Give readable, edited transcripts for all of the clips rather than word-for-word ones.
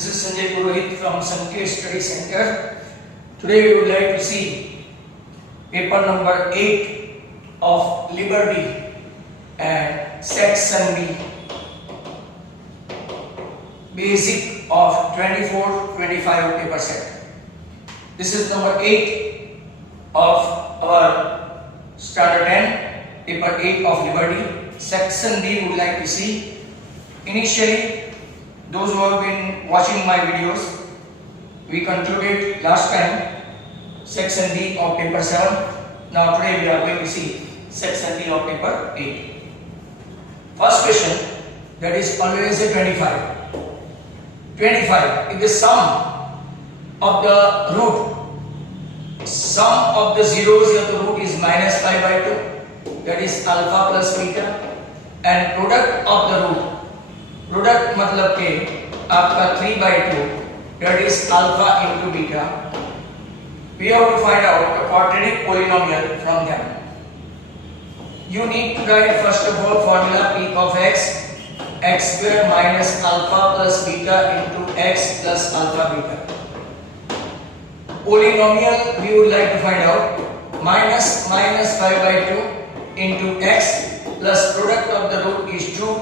This is Sanjay Purohit from Sanket Study Center. Today we would like to see paper number 8 of Liberty and section B, basic of 24-25 paper set. This is number 8 of our standard 10, paper 8 of Liberty. Section B we would like to see. Initially, those who have been watching my videos, we concluded last time section B of paper 7. Now today we are going to see section B of paper 8. First question, that is always a 25. 25 is the sum of the root. Sum of the zeros of the root is minus 5 by 2. That is alpha plus beta. And product of the root. Product मतलब के आपका 3 by 2 that is alpha into beta. We have to find out the quadratic polynomial from them. You need to write first of all formula p of x square minus alpha plus beta into x plus alpha beta. Polynomial we would like to find out minus 5 by 2 into x plus product of the root is 2.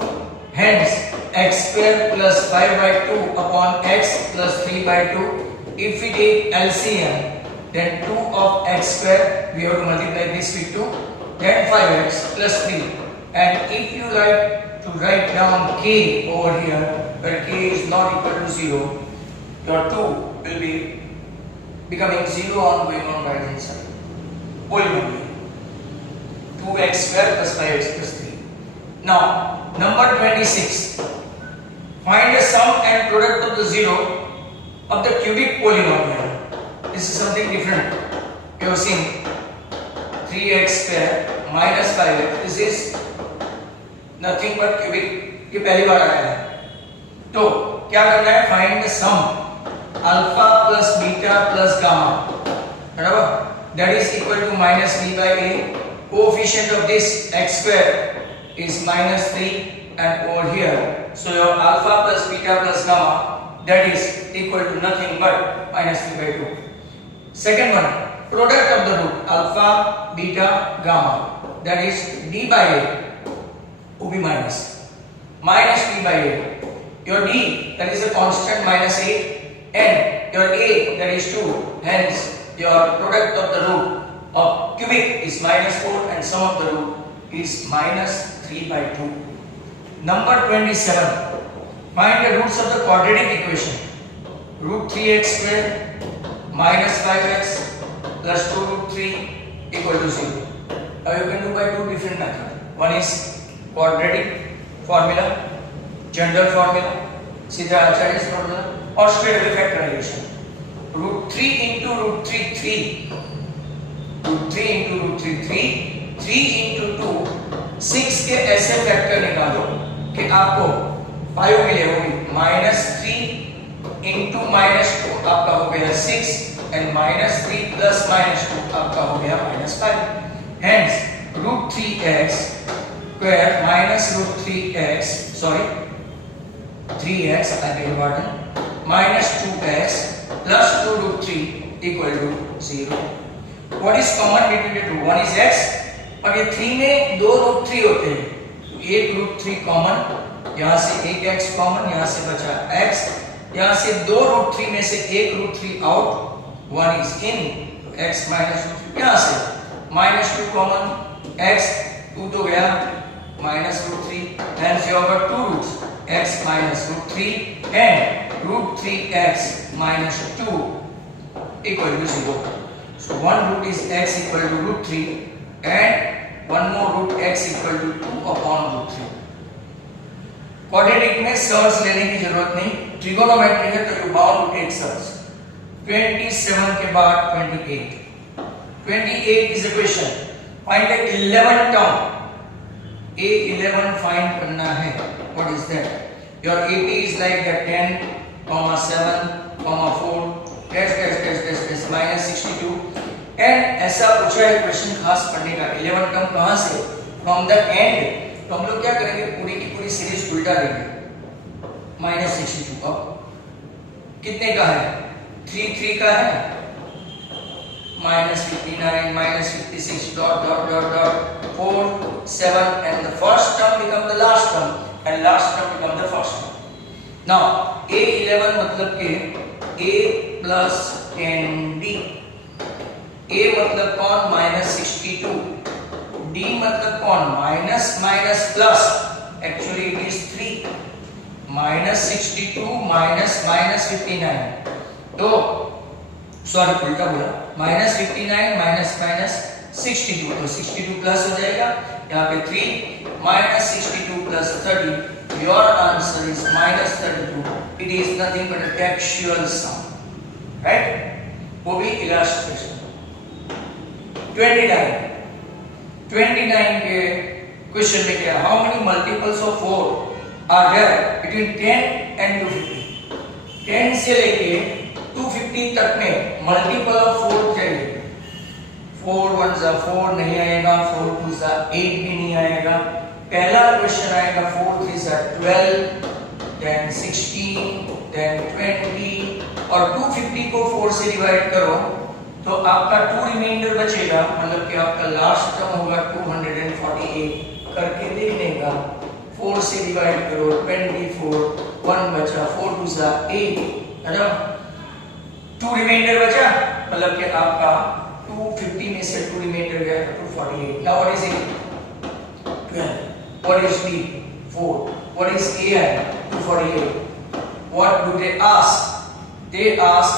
Hence, x square plus 5 by 2 upon x plus 3 by 2. If we take LCM, then 2 of x square, we have to multiply this with 2. Then 5x plus 3. And if you like to write down k over here, where k is not equal to 0, your 2 will be becoming 0 on going on right hand side. Polynomial. 2x square plus 5x plus 3. Now, number 26. Find the sum and product of the zero of the cubic polynomial. This is something different. You have seen 3x square minus 5x. This is nothing but cubic. ये पहली बार आया है. तो क्या करना है? Find the sum alpha plus beta plus gamma. बराबर? That is equal to minus b by a. Coefficient of this x square is minus 3 and over here, so your alpha plus beta plus gamma, that is equal to nothing but minus 3 by 2. Second one, product of the root alpha, beta, gamma, that is d by a, will be minus d by a. Your d, that is a constant minus a, and your a, that is 2. Hence, your product of the root of cubic is minus 4 and sum of the root is minus 3 by 2. Number 27. Find the roots of the quadratic equation. Root 3x square minus 5x plus 2 root 3 equal to 0. Now you can do by two different methods. One is quadratic formula, general formula, सीधा Archimedes formula, or straight away factorization. Root 3 into root 3 3. Root 3 into root 3 3. 3 into 2. 6 के ऐसे factor निकालो कि आपको 5 मिले होगी minus 3 into minus 2 आपका हो गया 6 and minus 3 plus minus 2 आपका हो गया minus 5. Hence root 3x square minus root 3x 3x I beg your pardon minus 2x plus 2 root 3 equal to 0. What is common between the two? One is x और ये 3 में 2 root 3 होते हैं, तो एक रूट 3 कॉमन, यहाँ से एक x कॉमन, यहाँ से बचा x, यहाँ से 2 रूट 3 में से एक रूट 3 आउट, 1 इज इन, तो x माइनस रूट 3, यहाँ से माइनस 2 कॉमन, x 2 तो गया minus root 3, hence you have 2 roots, x minus root 3 and root 3x minus 2 equal to 0. So one root is x equal to root 3 and one more root x equal to 2 upon root 3. Quadratic में surds लेने की जरूरत नहीं, trigonometry है तो you bound to take surds. 27 के बाद 28. 28 is a question. Find the 11 term. A11 find करना है. What is that? Your AP is like the 10, 7, 4, dash minus 62. And ऐसा पूछा है क्वेश्चन खास पढ़ने का 11 टर्म कहां से फ्रॉम द एंड, तो हम लोग क्या करेंगे पूरी की पूरी सीरीज उल्टा देंगे -62 अब कितने का है? 3 का है, -59 -56 dot dot dot dot 4 7 and the first term become the last term and last term become the first term. Now A11 मतलब के A plus ND, A मतलब कौन? -62, D मतलब कौन? Minus minus plus, actually it is 3, -62 minus minus 59, तो sorry उल्टा बोला, -59 minus minus 62, तो 62 प्लस हो जाएगा यहाँ पे 3 -62 plus 30, your answer is -32. It is nothing but a textual sum, right? वो भी इलस्ट्रेशन. 29 के क्वेश्चन में क्या, how many multiples of 4 are there between 10 and 250? 10 से लेके 250 तक में मल्टीपल ऑफ 4 चाहिए. 4 1 जा 4 नहीं आएगा, 4 2 जा 8 भी नहीं आएगा. पहला क्वेश्चन आएगा 4 3 जा 12, then 16, then 20 और 250 को 4 से डिवाइड करो तो आपका 2 रिमाइंडर बचेगा, मतलब कि आपका लास्ट टर्म होगा 248. करके देखने का 4 से डिवाइड करो 24, 1 बचा, 4 2 जा 8, है ना? 2 रिमाइंडर बचा, मतलब कि आपका 250 में से 2 रिमाइंडर गया तो 248. Now what is it? 12. What is B? 4. What is AI? 248. What do they ask? They ask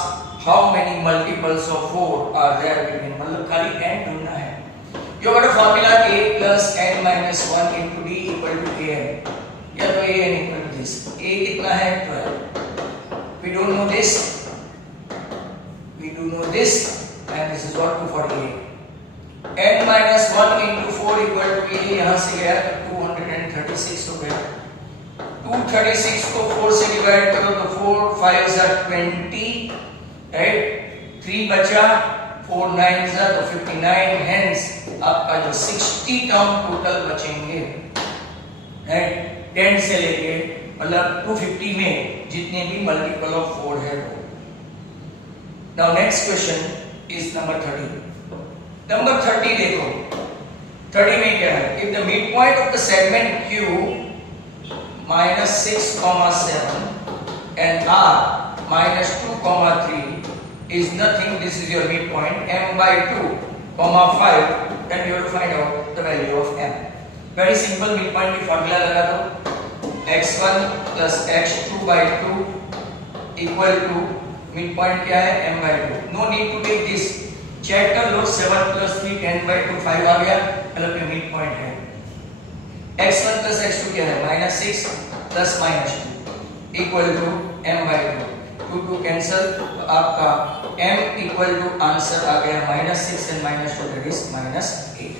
how many multiples of 4 are there between, मतलब खाली n ढूंढना है. You got a formula a plus n minus 1 into d equal to an. या तो an equal to this. a कितना है? 12. We don't know this. We do know this, and this is what 248. n minus 1 into 4 equal to a, यहाँ से गया तो 236 हो गया. 236 को 4 से डिवाइड करो तो 4 5 are 20, राइट? 3 बचा, 4 9 तो 59, हेंस आपका जो 60 टर्म टोटल बचेंगे, राइट? 10 से लेके मतलब 250 में जितने भी मल्टीपल ऑफ 4 है वो. Now next question is number 30. Number 30 देखो, 30 में क्या है? If the mid point of the segment Q -6, 7 and R -2, 3 is nothing, this is your midpoint, m by 2, 5, then you have to find out the value of m. Very simple, midpoint की formula लगा दो, x1 plus x2 by 2 equal to midpoint क्या है? m by 2. No need to take this, check कर लो. 7 plus 3 10 by 2 5 आ गया, मतलब ये midpoint है. x1 plus x2 क्या है? -6 plus -2 equal to m by 2. 2 cancel, तो आपका m इक्वल टू आंसर आ गया -6 and -2, that is -8.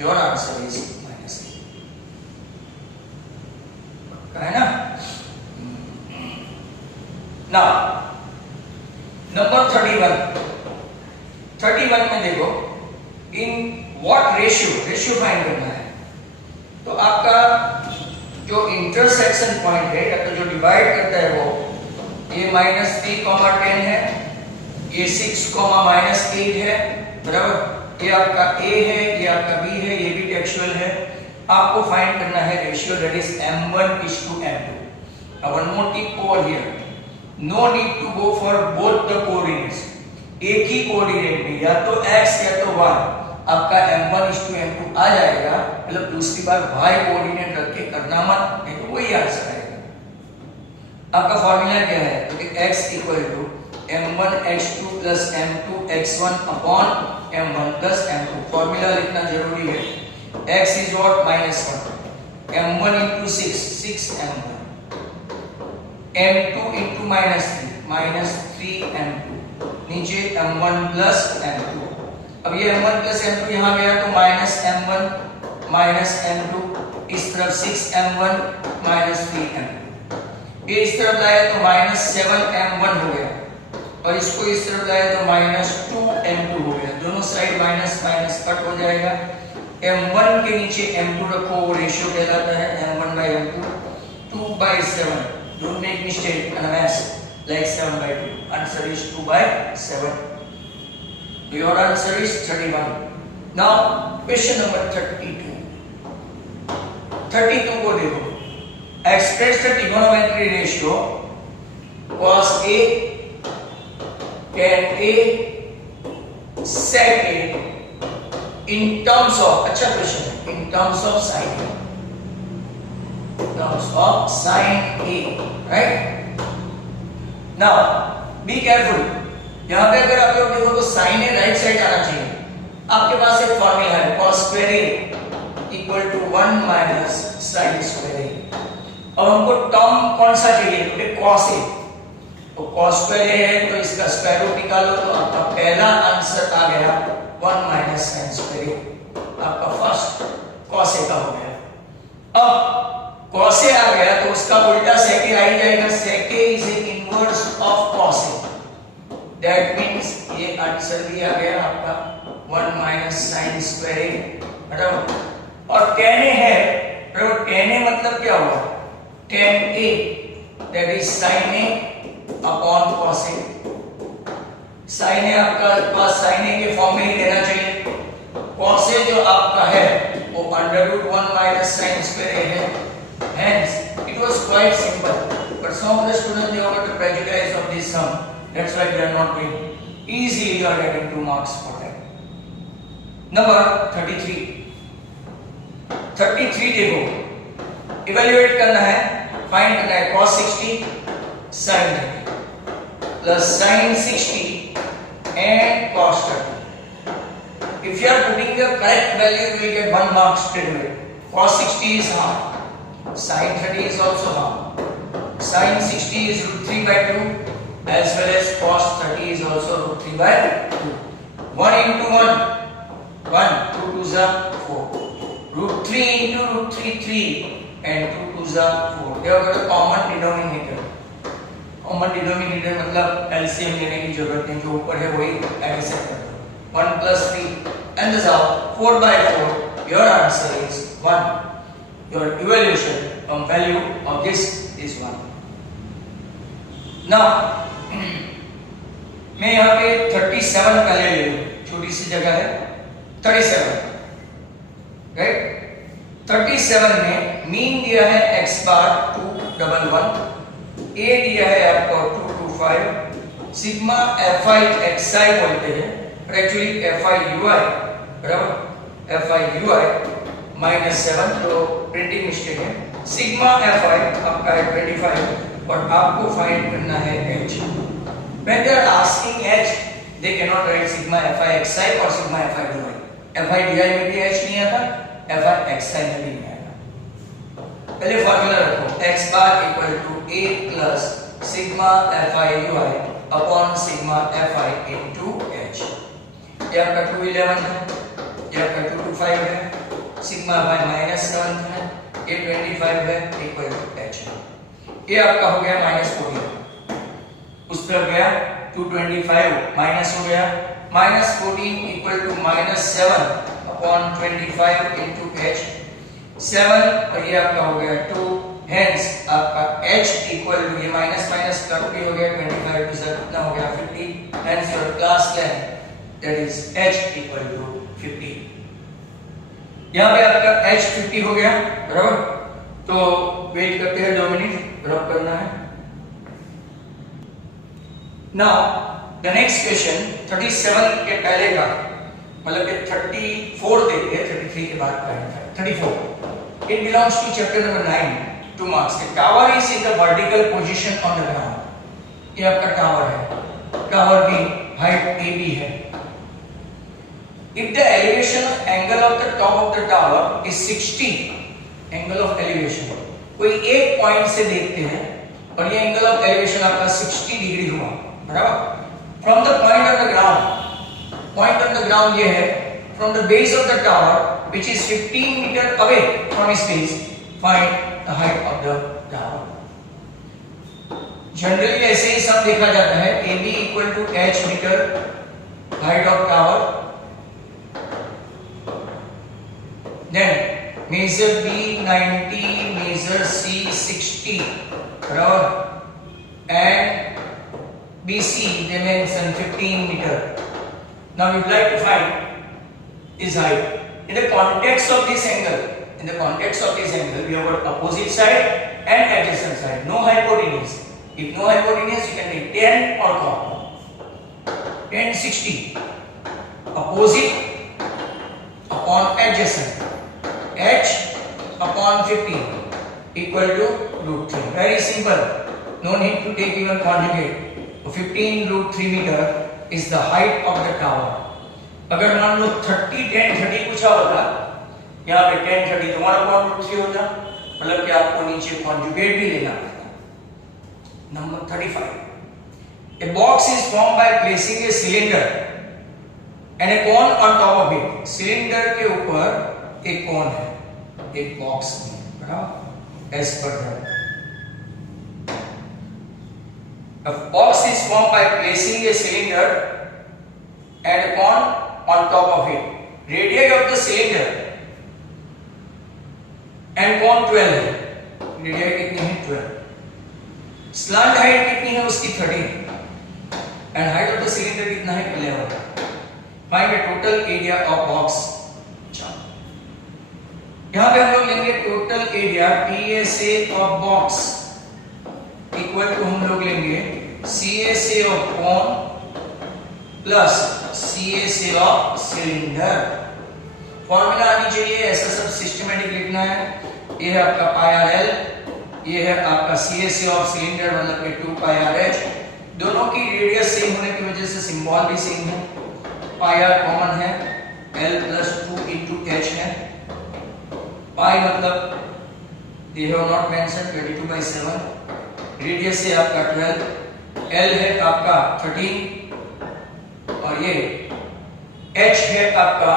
Your answer is -8. है ना? नाउ नंबर 31 में देखो, इन व्हाट रेशियो फाइंड करना है. तो आपका जो इंटरसेक्शन पॉइंट है या तो जो डिवाइड करता है वो ये -3, 10 है, ये 6, -8 है, बराबर. ये आपका A है, ये आपका B है, ये भी टेक्सचुअल है. आपको फाइंड करना है ratio, that is m1:m2. One more tip over here, no need to go for both the coordinates. एक ही कोऑर्डिनेट में या तो x या तो y आपका m1:m2 आ जाएगा, मतलब दूसरी बार y कोऑर्डिनेट रख के करना मत, नहीं तो वही आंसर आएगा. आपका फॉर्मूला क्या है? तो कि x equal to m1x2 plus m2x1 upon m1 plus m2. Formula लिखना जरूरी है. x is what? -1, m1 into 6 m1, m2 into -3 m2, नीचे m1 प्लस m2. अब ये m1 प्लस m2 यहाँ गया तो -m1 -m2, इस तरफ 6m1 -3 m2. ये इस तरफ लाया तो -7m1 हो गया, और इसको इस तरफ लाया तो -2m2 हो गया. दोनों साइड माइनस माइनस कट हो जाएगा. m1 के नीचे m2 रखो, वो रेशियो कहलाता है m1/m2. 2/7, don't make mistake, like 7 by 2. Answer is 2 by 7. Your answer is 31. Now question number 32. 32 को देखो, express the trigonometry ratio cos A, tan A, sec A in terms of, अच्छा question है, in terms of sin A, terms of sin A, right? Now be careful, यहाँ पे अगर आप लोग देखो तो sin A राइट साइड आना चाहिए। आपके पास एक फॉर्मूला है cos square A equal to 1 minus sin square A। अब हमको टर्म कौन सा चाहिए? तो cos A, तो cos square A है तो इसका स्क्वायर रूट निकालो, तो आपका पहला आंसर आ गया 1 माइनस sin square A। आपका फर्स्ट cos A का हो गया। अब cos A आ गया तो उसका उल्टा sec A आ ही जाएगा। sec A is inverse of cos A, that means ये आंसर भी आ गया आपका 1 माइनस sin square A, बराबर। और tan A है, बराबर, tan A मतलब क्या हुआ? tan A that is sin A upon cos A। sin A आपका पास sin A के फॉर्म में ही लेना चाहिए। cos A जो आपका है वो under root 1 minus sin square A है। Hence it was quite simple, but some of the students they got the prejudice of this sum, that's why they are not doing. Easily you are getting 2 marks for that. Number 33 देखो, evaluate करना है, find करना है cos 60 sin 30 plus sin 60 and cos 30. If you are putting the correct value, you will get 1 mark straight away. Cos 60 is half, sin 30 is also half. Sin 60 is root 3 by 2 as well as cos 30 is also root 3 by 2. 1 into 1, 1, 2 2s are 4. Root 3 into root 3, 3 and 2 2s are 4. They have got a common denominator. Common denominator मतलब LCM लेने की जरूरत नहीं, जो ऊपर है वही accept कर दो। 1 plus 3 and this out 4 by 4. Your answer is 1. Your evaluation from value of this is 1. Now मैं यहाँ पे 37 पहले ले लूँ, छोटी सी जगह है 37, राइट? 37 में मीन दिया है x बार 211, a दिया है आपको 225, सिग्मा fi xi बोलते हैं, पर एक्चुअली fi ui, बराबर, fi ui -7, तो प्रिंटिंग मिस्टेक है। सिग्मा fi आपका है 25 और आपको फाइंड करना है h। When they are asking h, they cannot write sigma fi xi or sigma fi di. fi di में भी h नहीं आता, fi xi में भी नहीं आएगा। पहले फॉर्मूला रखो, x bar equal to a plus sigma fi ui upon sigma fi into h। ये आपका 211 है, ये आपका 225 है, सिग्मा by -7 है, ये 25 है, इक्वल टू h। ये आपका हो गया -14, उस तरफ गया 225 माइनस हो गया, -14 equal to -7 upon 25 into h, 7 और ये आपका हो गया 2, हेंस आपका h इक्वल टू ये माइनस माइनस कट भी हो गया, 25 टू सर कितना हो गया 50, hence your class length that is h equal to 50। यहाँ पे आपका h 50 हो गया, बराबर। तो वेट करते हैं 2 मिनट, रब करना है। Now the next question 37 के पहले का मतलब कि 34 देखिए, 33 के बाद का है 34। It belongs to chapter number 9, 2 marks. The tower is in the vertical position on the ground. ये आपका टावर है, टावर की हाइट AB है। If the elevation angle of the top of the tower is 60, angle of elevation, कोई एक point से देखते हैं और ये एंगल ऑफ एलिवेशन आपका 60 डिग्री हुआ, बराबर। From the point of the ground, point of the ground ये है, from the base of the tower which is 15 metre away from his base, find the height of the tower. Generally ऐसे ही सम देखा जाता है, AB equal to h metre height of tower, then measure B 90, measure C 60, बराबर, and BC dimension 15 meter. Now we would like to find this height. In the context of this angle, we have got opposite side and adjacent side. No hypotenuse. If no hypotenuse, you can take tan or cot. Tan 60. Opposite upon adjacent. H upon 15 equal to root 3. Very simple. No need to take even conjugate. 15 root 3 meter is the height of the tower. अगर मान लो 30 10 30 पूछा होता, यहाँ पे 10 30 तो 1 upon root 3 होता, मतलब कि आपको नीचे conjugate भी लेना पड़ता. Number 35. A box is formed by placing a cylinder and a cone on top of it. Cylinder के ऊपर एक cone है, एक box में, बराबर? As per that. A box is formed by placing a cylinder and a cone on top of it. Radii of the cylinder and cone 12 है. Radii कितनी है? 12. Slant height कितनी है उसकी? 13. And height of the cylinder कितना है? 11. Find the total area of box. यहाँ पे हम लोग लेंगे total area PSA of box equal to हम लोग लेंगे CSA of cone plus CSA of cylinder. Formula आनी चाहिए, ऐसा सब सिस्टमैटिक लिखना है. ये है आपका पाई आर एल, ये है आपका CSA of cylinder मतलब कि 2 पाई आर एच. दोनों की रेडियस सेम होने की वजह से सिंबल भी सेम है. पाई आर कॉमन है, L plus 2 into H है. पाई मतलब they have not mentioned 22/7. Radius है आपका 12, L है आपका 13 और ये H है आपका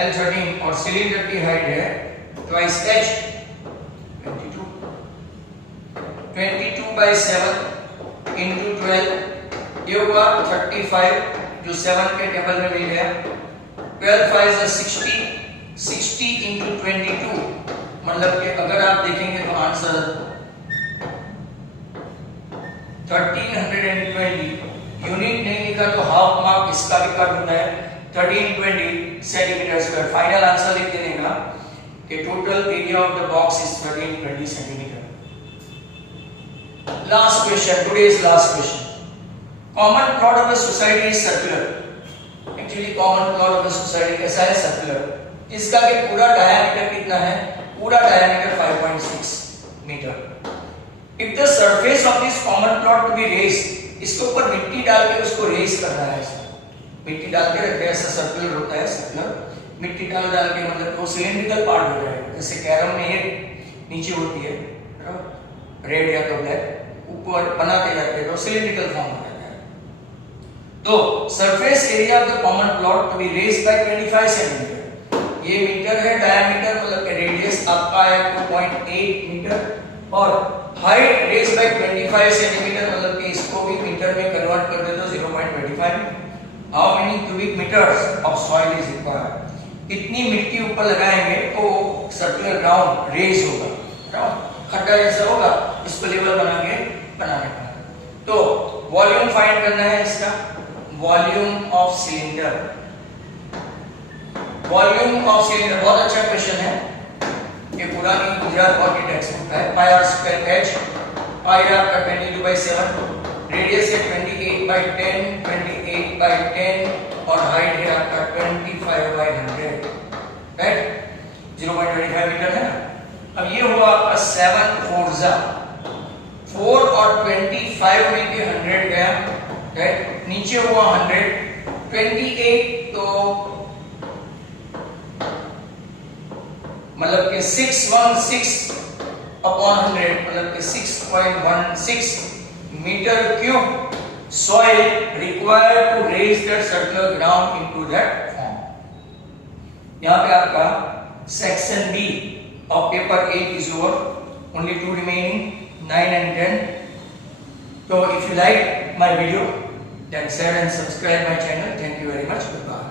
L13 और सिलेंडर की हाइट है twice H 22. 22/7 into 12 ये हुआ 35 जो 7 के टेबल में मिल गया. 12 5 is 60. 60 into 22 मतलब कि अगर आप देखेंगे तो आंसर 1320. यूनिट नहीं लिखा तो हाफ मार्क इसका भी कट होता है. 1320 सेंटीमीटर स्क्वायर. फाइनल आंसर लिख देने का कि total area of the box is 1320 centimetre. Last question, today's last question. Common plot of a society is circular. Actually common plot of a society कैसा है? सर्कुलर. इसका के पूरा डायमीटर कितना है? पूरा diameter 5.6 metre. If the surface of this common plot to be raised, इसके ऊपर मिट्टी डाल के उसको रेस करना है. मिट्टी डाल के रखते हैं, ऐसा सर्कुलर होता है. सर्कुलर मिट्टी डाल के मतलब वो सिलेंड्रिकल पार्ट हो जाएगा. जैसे कैरम में ये नीचे होती है रेड या तो ब्लैक, ऊपर बनाते जाते हैं तो सिलेंड्रिकल फॉर्म हो जाता है. तो surface area of the common plot to be raised by 25 centimetre. ये मीटर है, डायमीटर मतलब कि रेडियस आपका है 2.8 मीटर और हाइट रेज बाय 25 सेंटीमीटर मतलब कि इसको भी मीटर में कन्वर्ट कर दे तो 0.25. How many cubic metres of soil is required. कितनी मिट्टी ऊपर लगाएंगे तो सर्कुलर ग्राउंड रेज होगा, ग्राउंड खड्डा जैसा होगा, इसको लेवल बनाने का. तो वॉल्यूम फाइंड करना है इसका. Volume of cylinder. Volume of cylinder बहुत अच्छा क्वेश्चन है. ये पुरानी गुजरात बोर्ड की टेक्स्ट बुक है. Pi R square H. Pi R का 22/7, रेडियस है 28/10, 28/10 और हाइट है आपका 25/100. राइट, 0.25 मीटर है ना. अब ये हुआ आपका 7 4 4 और 25 में के 100 गया. राइट, नीचे हुआ 100. 28 तो मतलब कि 616 अपॉन 100 मतलब कि 6.16 metre cube soil required to raise that circular ground into that form. यहाँ पे आपका section B of paper 8 is over. Only 2 remaining, 9 and 10. So if you like my video, then share and subscribe my channel. Thank you very much. Goodbye.